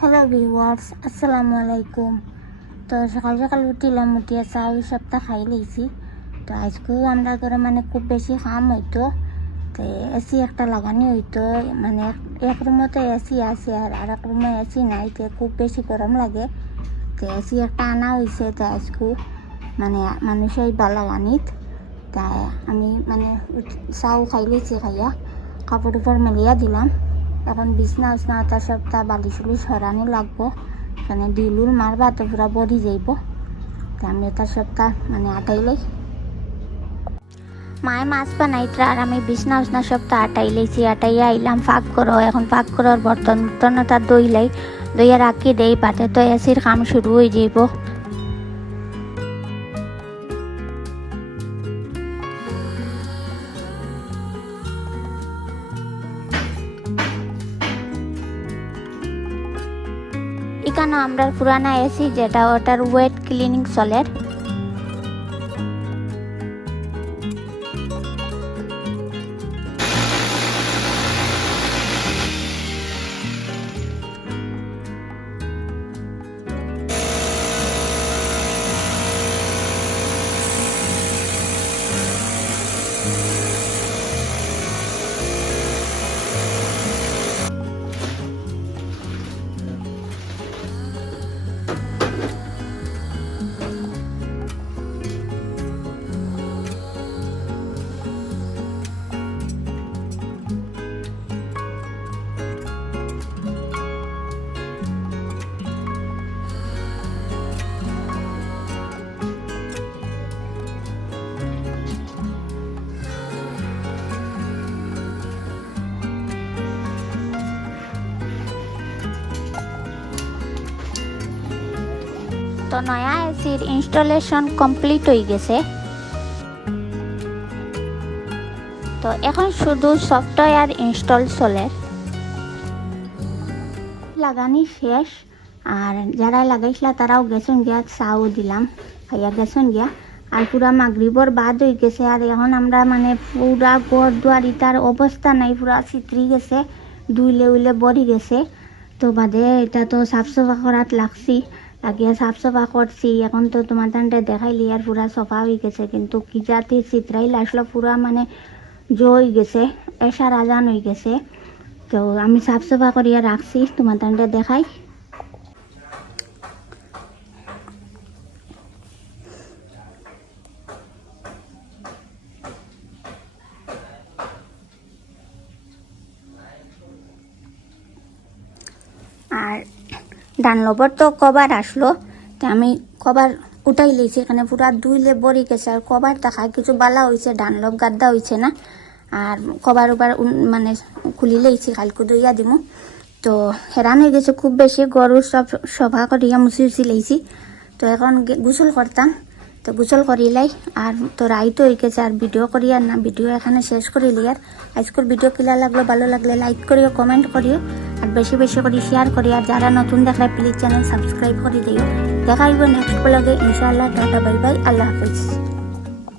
Hello viewers, আসসালামু আলাইকুম। তো সকাল সকাল উঠিলাম, উঠিয়া চা ওই সপ্তাহ খাই লইছি। তো আজকেও আমরা করে মানে খুব বেশি কাম হইতো, তো এসি একটা লাগানি হইতো। মানে এক রুমতে এসি আছে আর এক রুমে এসি নাই, তো খুব বেশি গরম লাগে। তো এসি একটা আনা হয়েছে, তো আজকেও মানে মানুষই বা লাগানিত। তাই আমি মানে চাও খাই লইছি, খাইয়া কাপড় উপর মেলিয়া দিলাম। এখন বিছনা উছনা তার সপ্তাহ বালিশুলি সরানি লাগবো, মানে ডিলুল মারবা তো পুরা বড়ি যাইব। তো আমি তার সপ্তাহ মানে আটাইলাই মায়ে মাছ বানাইতে, আর আমি বিছনা উছনা সপ্তাহ আটাই লাইছি। আটাইয়া আইলাম ফাঁক করো। এখন ফাঁক করার বর্তন তার দইয়া রাখি দেই পাতে, তো এসির কাম শুরু হয়ে যাইব। এখানে আমরা পুরানা এসি যেটা ওটার ওয়েট ক্লিনিং চলের। তো নয়া এসির ইনস্টলেশন কমপ্লিট হয়ে গেছে। তো এখন শুধু সফটওয়্যার ইনস্টল চলে, লাগানি শেষ। আর যারা লাগাইছিল তারাও গেছেন গিয়া, চাও দিলাম, খাইয়া গেছেন গিয়া। আর পুরা মাগরিবর বাদ হয়ে গেছে। আর এখন আমরা মানে পুরা ঘর দুয়ার ইটার অবস্থা নাই, পুরা চিত্রি গেছে, দুইলে উইলে বড়ি গেছে। তো বাদে এটা তো সাফ সাফা করাত লাগছি, লাগিয়া সাফ সাফা করছি। এখন তো তোমার তান্ডে দেখাইলি আর পুরা সফা হয়ে গেছে, কিন্তু কি জাতি চিত্রাই আসলো পুরা মানে হয়ে গেছে, এসার আজান হয়ে গেছে। তো আমি সাফ সাফা করিয়া রাখছি, তোমার তান্ডে দেখাই। আর ডানলবর তো কভার আসলো, তো আমি কভার উঠাই লিয়েছি। এখানে পুরা দুইলে বড়ি গেছে। আর কভার দেখায় কিছু বালা হয়েছে, ডানলব গাদ্দা হয়েছে না। আর কভার উবার মানে খুলি লইছি, কালকে দইয়া দিমু। তো হেরান হয়ে গেছে খুব বেশি, গরুর সব সভা করিয়া মুছি উচি লইছি। তো এখন গোসল করতাম, তো গোসল করিলাই। আর তো রাইতো হয়ে গেছে, আর ভিডিও করিয়ার না, ভিডিও এখানে শেষ করিলি। আর আজকের ভিডিও কিলা লাগলো, ভালো লাগলে লাইক করিও, কমেন্ট করিও, আর বেশি বেশি করে শেয়ার করি। আর যারা নতুন দেখলে প্লিজ চ্যানেল সাবস্ক্রাইব করে দিও। দেখা হইব নেক্সট ব্লগে ইনশাআল্লাহ। টাটা, বাই বাই, আল্লাহ হাফিজ।